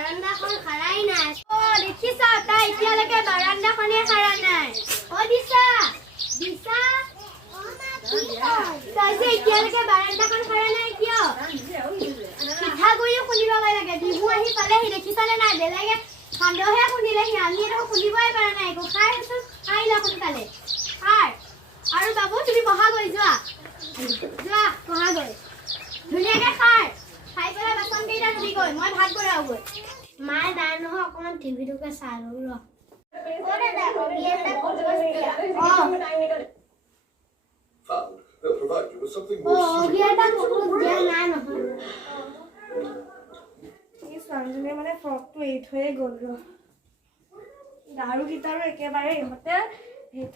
বাৰান্দাখন খাৰাই নাই। দেখিছা তাই এতিয়ালৈকে বাৰান্দাখনে খাৰা নাই। দিছা দিছা তাই যে এতিয়ালৈকে বাৰান্দাখন খাৰা নাই কিয়? পিঠাগুড়িও খুন্দিব লাগে। বিহু আহি পালেহি দেখিছানে নাই? বেলেগে সান্দহে খুন্দিলেহি, আমি দেখোন খুন্দিবই পৰা নাই। একো খাই আছো, খাই লোৱা সোনকালে খাই। আৰু বাবু তুমি বহাগৈ যোৱা যোৱা বহাগৈ ধুনীয়াকে খাই পেলাই বাচন কেইটা ধুবিগৈ। মই ভাত বনাওগৈ। মায়ে দাই নহয় অকণমান টিভিটোকে চাই লওঁ ৰ। ছোৱালীজনীয়ে মানে ফ্ৰকটো এৰি থৈয়ে গ'ল ৰ। গাৰুকেইটাৰো একেবাৰে ইহঁতে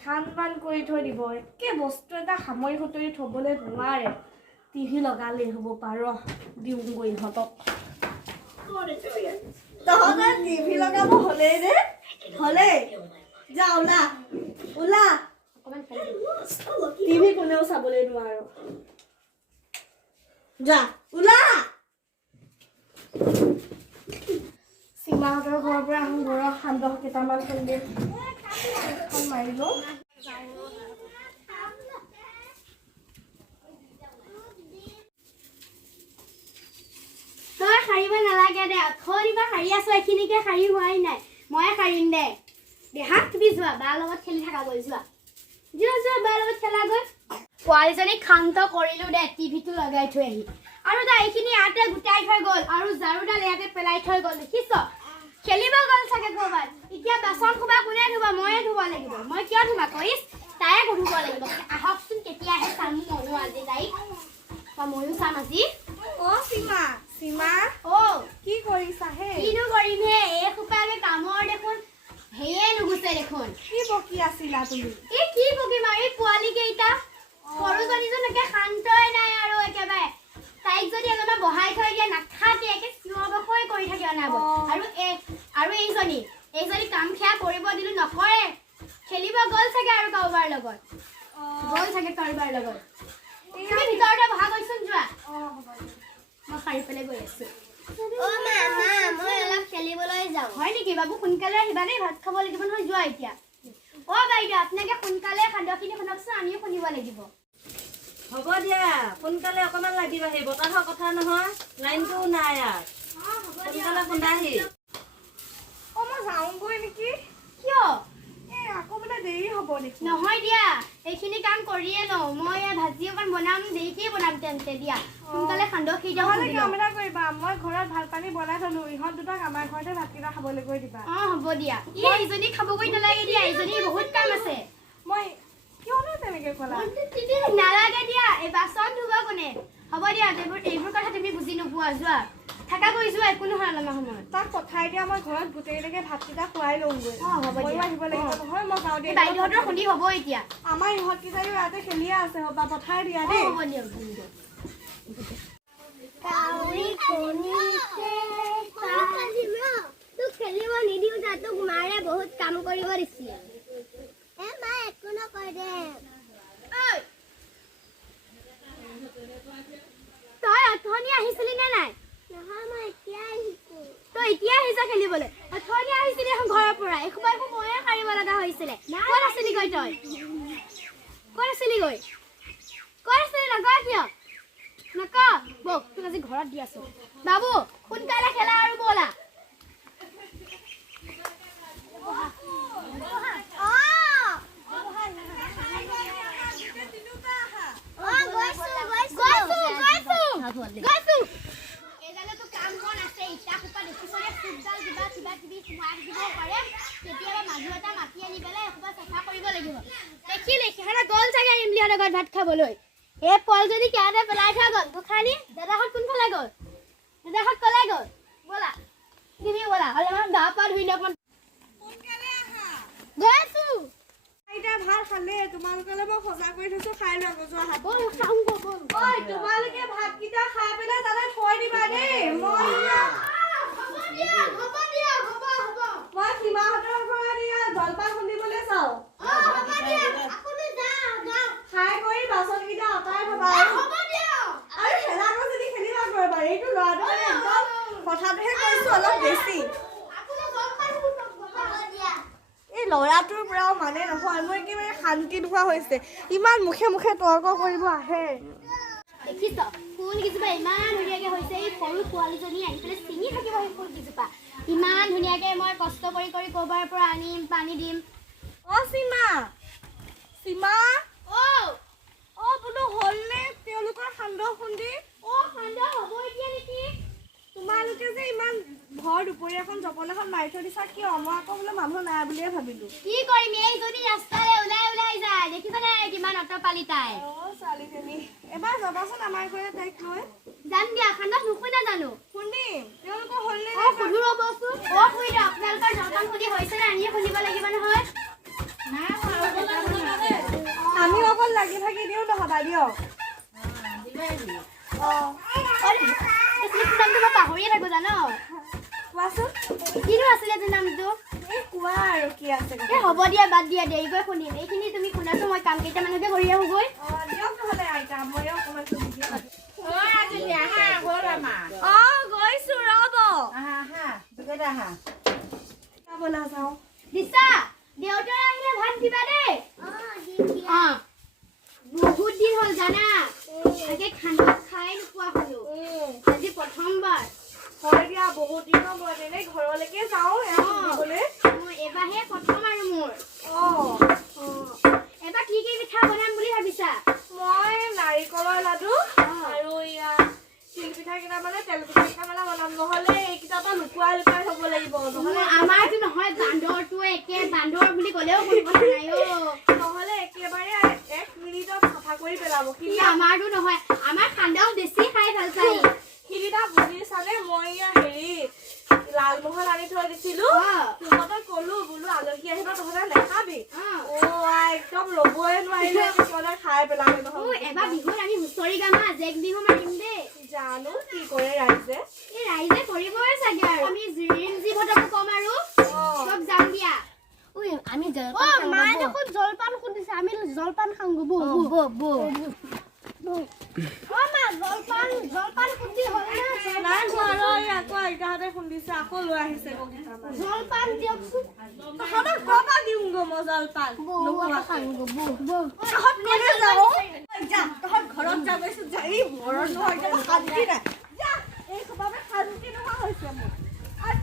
থান বান কৰি থৈ দিব। একে বস্তু এটা সামৰি সুতৰি থবলৈ নোৱাৰে। টিভি লগালেই হ'ব পাৰ দিওঁগৈ ইহঁতক। তহঁতে টিভি লগাব হ'লেই নে? হ'লেই যা ওলা ওলা। টিভি কোনেও চাবলৈ নোৱাৰো। যা ওলা। সীমাহঁতৰ ঘৰৰ পৰা আহোঁ ঘৰৰ সান্দহ কেইটামান খুন্দিম মাৰিলো। তই সাৰিব নালাগে দে। থৰিবা সাৰি আছো, এইখিনিকে সাৰি হোৱাই নাই। ময়ে সাৰিম দে। দেহা তুমি যোৱা বাৰ লগত খেলি থাকা গৈ। যোৱা যোৱা যোৱা বাৰ লগত খেলা গৈ। পোৱালীজনীক শান্ত কৰিলো দে টিভিটো লগাই থৈ আহি। আৰু তাই এইখিনি ইয়াতে গোটাই থৈ গ'ল আৰু ঝাৰুডাল ইয়াতে পেলাই থৈ গ'ল। দেখিছ? খেলিব গ'ল চাগে ক'ৰবাত। এতিয়া বাচন খোবা কোনে ধুব? ময়ে ধুব লাগিব। মই কিয় ধুবা কৈছ? তাইয়ে ধুব লাগিব। আহকচোন কেতিয়া আহে চাম ময়ো আজি তাইক। ময়ো চাম আজি। সীমা সীমা কি কৰিছা হে? কিনো কৰিম হে, এই সোপাকে কামৰ দেখোন হেয়ে নুগুচে দেখোন। কি বকি আছিলা তুমি? এই কি বকি মাৰি পোৱালি কেইটা সৰুজনীজনকে শান্তই নাই আৰু একেবাৰে। তাইক যদি অলপমান বহাই থৈ দিয়ে নাথাকে, একে চিঞৰ বাখৰ কৰি থাকে অনাব। আৰু এইজনী কাম খেয়া কৰিব দিলো নকৰে। খেলিব গ'ল চাগে আৰু কাৰোবাৰ লগত। গ'ল চাগে কাৰোবাৰ লগত। তুমি ভিতৰতে বহা গৈছোন যোৱা। মই সাৰি পেলাই গৈ আছো। মই অলপ খেলিবলৈ যাওঁ। হয় নেকি বাবু? সোনকালে আহিবা দেই, ভাত খাব লাগিব নহয়। যোৱা এতিয়া। বাইদেউ আপোনালোকে সোনকালে সান্দহখিনি শুনকচোন, আমিও শুনিব লাগিব। হ'ব দিয়া, সোনকালে অকণমান লাগিব। সেই বতাহৰ কথা নহয়, লাইনটোও নাই ইয়াত। সোনকালে খুন্দাহি। মই যাওঁগৈ নেকি? কিয়? আকৌ বোলে দেৰি হ'ব নেকি? নহয় দিয়া, এইখিনি কাম কৰিয়ে লওঁ। মই ভাজি অকণ বনাম, দেৰিকেই বনাম তেন্তে দিয়া। সোনকালে সান্দহ সিজাই নহ'লে কাম এটা কৰিবা, মই ঘৰত ভাত পানী বনাই থলো। ইহঁত দুটাক আমাৰ ঘৰতে ভাতকেইটা খাবলৈ গৈ দিবা। হ'ব দিয়া। এইজনী খাবগৈ নালাগে দিয়া, এইজনী বহুত কাম আছে। মই কিয়নো তেনেকে ক'লা? নালাগে দিয়া, এই বাচন ধুব কোনে? হ'ব দিয়া, এইবোৰ কথা তুমি বুজি নোপোৱা। যোৱা থাকা গৈ যোৱা, একো নহয় অলপমান সময়। তাক পঠাই দিয়া, মই ঘৰত গোটেইলৈকে ভাতকেইটা খুৱাই লওঁগৈ। হ'ব দিয়া। আহিব লাগিব নহয়, মই গাঁও দিয়া। বাইদেউহঁতৰ খুন্দি হ'ব এতিয়া। আমাৰ ইহঁতকেইটাও ইয়াতে খেলিয়ে আছে। হ'বা পঠাই দিয়া দেই। হ'ব দিয়ক। তোক খেলিব নিদিওঁ, তোক মাৰে বহুত কাম কৰিব দিছিলে। মা একো নকয় দে। তই অথনি আহিছিলি নে নাই? নহয়, মই এতিয়া আহিছো। তই এতিয়া আহিছা খেলিবলৈ? অথনি আহিছিলি এখন ঘৰৰ পৰা। এসোপা ময়ে সাৰিব লগা হৈছিলে। ক'ত আছিলি গৈ তই? ক'ত আছিলি গৈ? ক'ত আছিলি? নকয় কিয়? নক বৌ, তোক আজি ঘৰত দি আছো। বাবু সোনকালে খেলা আৰু ব'লা। ভাত খাবলৈ এই পোৱালজনী কেয়াতে পেলাই থৈ গ'ল। গোসাঁনী দাদাহঁত কোনফালে গ'ল? দাদাহঁত ক'লে গ'ল? ব'লা তুমি ব'লা, অলপমান গা পা ধুই লওক। গৈ আছো। ভাল খালে তোমালোকলে মই সজা কৰি থৈছো, খাই লোৱা গজোৱা হাত। তোমালোকে ভাতকেইটা খাই পেলাই তাতে থৈ দিবা দেই। মই সীমাহঁতৰ ঘৰত জলপান খুন্দিবলৈ চাওঁ। খাই কৰি বাচন কেইটা আঁতৰাই থবা। আৰু খেলাটো যদি খেলিবা কৰিবা। এইটো ল'ৰাটো একদম কথাটোহে কৈছো অলপ বেছি এই ল'ৰাটোৰ পৰাও মানে নহয় মোৰ একেবাৰে শান্তি নোহোৱা হৈছে ইমান মুখে মুখে তৰ্ক কৰিব আহে দেখিছ ফুল কিজোপা ইমান ধুনীয়াকে হৈছে এই সৰু পোৱালীজনী আহি পেলাই চিঙি থাকিব সেই ফুল কিজোপা ইমান ধুনীয়াকে মই কষ্ট কৰি কৰি ক'ৰবাৰ পৰা আনিম পানী দিম সীমা সীমা অ বোলো হ'লনে তেওঁলোকৰ সান্দহ খুন্দি সান্দহ হ'ব এতিয়া নেকি তোমালোকে যে ইমান ভৰ দুপৰীয়াখন জপন এখন মাৰি থৈ দিছা কিয় মই আকৌ বোলে মানুহ নাই বুলিয়ে ভাবিলো কি কৰিম এই যদি ৰাস্তাৰে ওলাই যায় দেখিছানে কিমান অটপালি তাই ছোৱালীজনী এবাৰ যাবাচোন আমাৰ ঘৰে তাইক লৈ যাম দিয়া সান্দহ নুখুই নাজানো খুন্দিম তেওঁলোকৰ হ'লনে সুধো ৰ'বচোন খুই দিয়ক আপোনালোকৰ জলপান খুন্দি হৈছে নে আনিয়ে খুন্দিব লাগিব নহয় আমি অকল লাগি থাকি দিওঁ নহবা দিয়ক নামটো মই পাহৰিয়ে থাকো জানো কোৱাচোন কিনো আছিলে তোৰ নামটো এই কোৱা আৰু কি আছে হ'ব দিয়া বাদ দিয়া দেৰিকৈ খুন্দিম এইখিনি তুমি খুন্দাছো মই কাম কেইটামানকে কৰি আহোগৈ দিয়ক নহ'লে আইতা ময়ো অকণমান খুন্দি দিওঁ গৈছো ৰ'ব বলা যাওঁ দিছা দেউতাই আহিলে ভাত দিবা দেই বহুত দিন হ'ল জানা তাকে খানা খাই নোপোৱা হ'লো আজি প্ৰথমবাৰ হয় দিয়া বহুত দিনৰ মূৰত এনেই ঘৰলৈকে যাওঁ এবাৰহে প্ৰথম আৰু মোৰ এবাৰ কি কি পিঠা বনাম বুলি ভাবিছা মই নাৰিকলৰ লাডু আৰু ইয়া তিল পিঠা কেইটা মানে তেল পিঠা কেইটা মানে বনাম নহ'লে এইকেইটা পৰা লুকুৱাই থ'ব লাগিব নহ'লে আমাৰতো নহয় বান্দৰটো একে বান্দৰ বুলি ক'লেও কৰিব নাই নহ'লে একেবাৰে 1 মিনিটত চাফা কৰি পেলাব আমাৰতো নহয় আমাৰ সান্দহ বেছি খাই ভাল পায় সিদিনা বুজিছানে মই হেৰি লালমোহন আনি থৈ দিছিলো সিহঁতক ক'লো বোলো আলহী আহিব তহঁতে নেখাবি একদম ৰ'বই নোৱাৰিলে সিহঁতে খাই পেলালে নহয় এবাৰ বিহুত আমি হুঁচৰি গাম জেক বিহু মাৰিম দেই জানো কি কৰে ৰাইজে এই ৰাইজে কৰিবই চাগে আৰু আমি জীৱতকো কম আৰু চব যাম দিয়া আমি মায়ে দেখোন জলপান খুন্দিছে আমি জলপান খাওঁ বৌ জলপান খুন্দি হ'ল নাই আকৌ আইতাহঁতে খুন্দিছে আকৌ লৈ আহিছে জলপান দিয়কচোন তহঁতক ক'ৰপৰা দিওঁগৈ মই জলপান তহঁত ঘৰত যা গৈছো এই ঘৰত নহয় শান্তি নাই এই সবাবে শান্তি নোহোৱা হৈছে মোৰ আৰু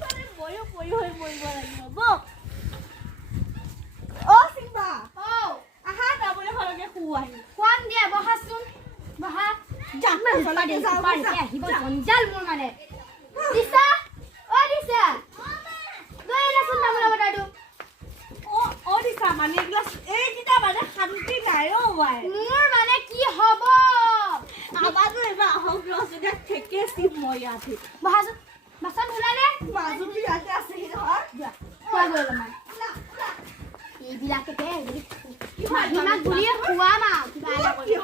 তই ময়ো পৰি হৈ মৰিব লাগিব বৌ চিম্বা আহা যাবলৈ ঘৰকে শুৱাহি খুৱাম দিয়া বহাচোন বহা আহিব জঞ্জাল মোৰ মানে দিছা দিছা লৈ আনাচোন তামোলৰ বটাটো দিছা মানে এইগিলা এইকেইটা মানে শান্তি নাই মোৰ মানে কি হ'ব আমাৰতো এইবাৰ আহক ৰচুনীয়া ঠেকে চিম মই ইয়াতে বহাচোন বাচন ধুলানে মাজুলী ইয়াতে আছে নহয় খোৱা গ'ল আমাৰ এইবিলাকে মাহীমাক বুলিয়ে খুৱাম আৰু কিবা এটা কৰি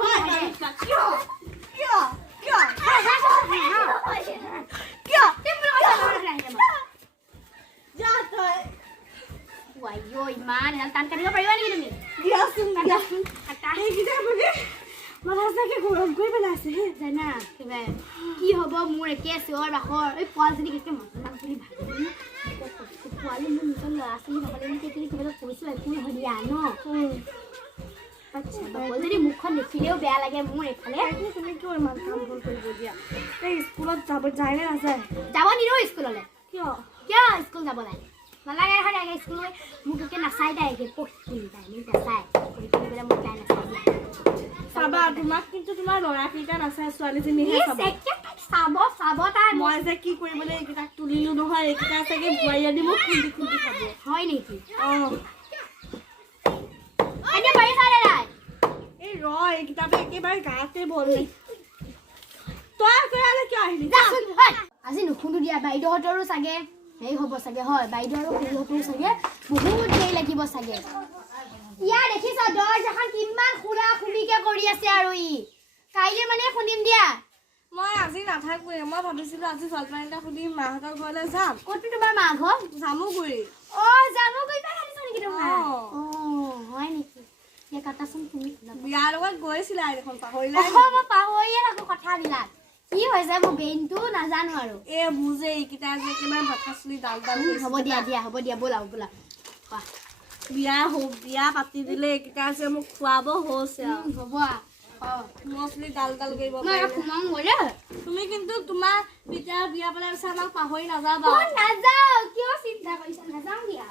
ইমান টান কাটিব পাৰিবা নেকি তুমি গৰম কৰি পেলাইছে জানা কিবা কি হ'ব মোৰ একে চিঞৰ বাখৰ এই পোৱালীজনীক একে মাছ বুলি ভাবি পোৱালী মোৰ নিজৰ ল'ৰা ছোৱালী নহ'লে নেকি কিবা এটা কৈছোঁ একো নহয় দিয়া ন যদি মুখখন দেখিলেও বেয়া লাগে মোৰ এইফালে তুমি কিয় ইমান কাম ভুল কৰিব দিয়া এই স্কুলত যায় নে নাযায় যাব নিদিওঁ স্কুললৈ কিয় স্কুল যাব লাগে নালাগে এখন স্কুল মোক একে নাচাই তাই একে পঢ়ি তাই মোক নাচাই পঢ়ি পেলাই মোক তাই নাচাই চাবা তোমাক কিন্তু তোমাৰ ল'ৰাকেইটা নাচাই ছোৱালীজনীহে চাব তাই মই যে কি কৰিবলৈ এইকেইটাক তুলিলো নহয় এইকেইটা চাগে বোৱাৰী আনি মোক খুন্দি খুন্দি খাব হয় নেকি এই এইকেইটাটো একেবাৰে গাতে বল তই কিয় আহিলি আজি নুখুন্দো দিয়া বাইদেউহঁতৰো চাগে হেৰি হ'ব চাগে হয় বাইদেউ আৰু খুৰীহঁতৰো চাগে বহুত দেৰি লাগিব চাগে ইয়াৰ দেখিছা দৰ্জাখন কিমান খুৰা খুলিকে কৰি আছে আৰু কাইলৈ মানে খুন্দিম দিয়া মই আজি নাথাকোৱে মই ভাবিছিলোঁ আজি জলপান এটা খুন্দিম মাহঁতৰ ঘৰলৈ যাম ক'তো তোমাৰ মা ঘৰ জামুগুৰি জামুগুৰি পৰা আহিছা নেকি তোমাৰ হয় নেকি কাটাচোন তুমি বিয়াৰ লগত গৈছিলা দেখোন পাহৰিলা মই পাহৰিয়ে থাকো কথাবিলাক কি হৈছে মোৰ বেইনটো নাজানো আৰু এ বুজে এইকেইটা যে কিমান মাথা চুলি ডাল হ'ব দিয়া ব'লা কোৱা বিয়া পাতি দিলে এইকেইটা যে মোক খুৱাব হৈছে হ'ব মছলি ডাল কৰিব মই সোমাম গ'লে তুমি কিন্তু তোমাৰ পিতাৰ বিয়া পেলাই আমাক পাহৰি নাযাবা নাযাওঁ কিয় চিন্তা কৰিছা নাযাওঁ দিয়া